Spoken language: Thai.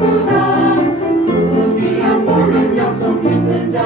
ผู้ใดผู้ที่ยังบ่เห็นาส่งยิ้มเใจ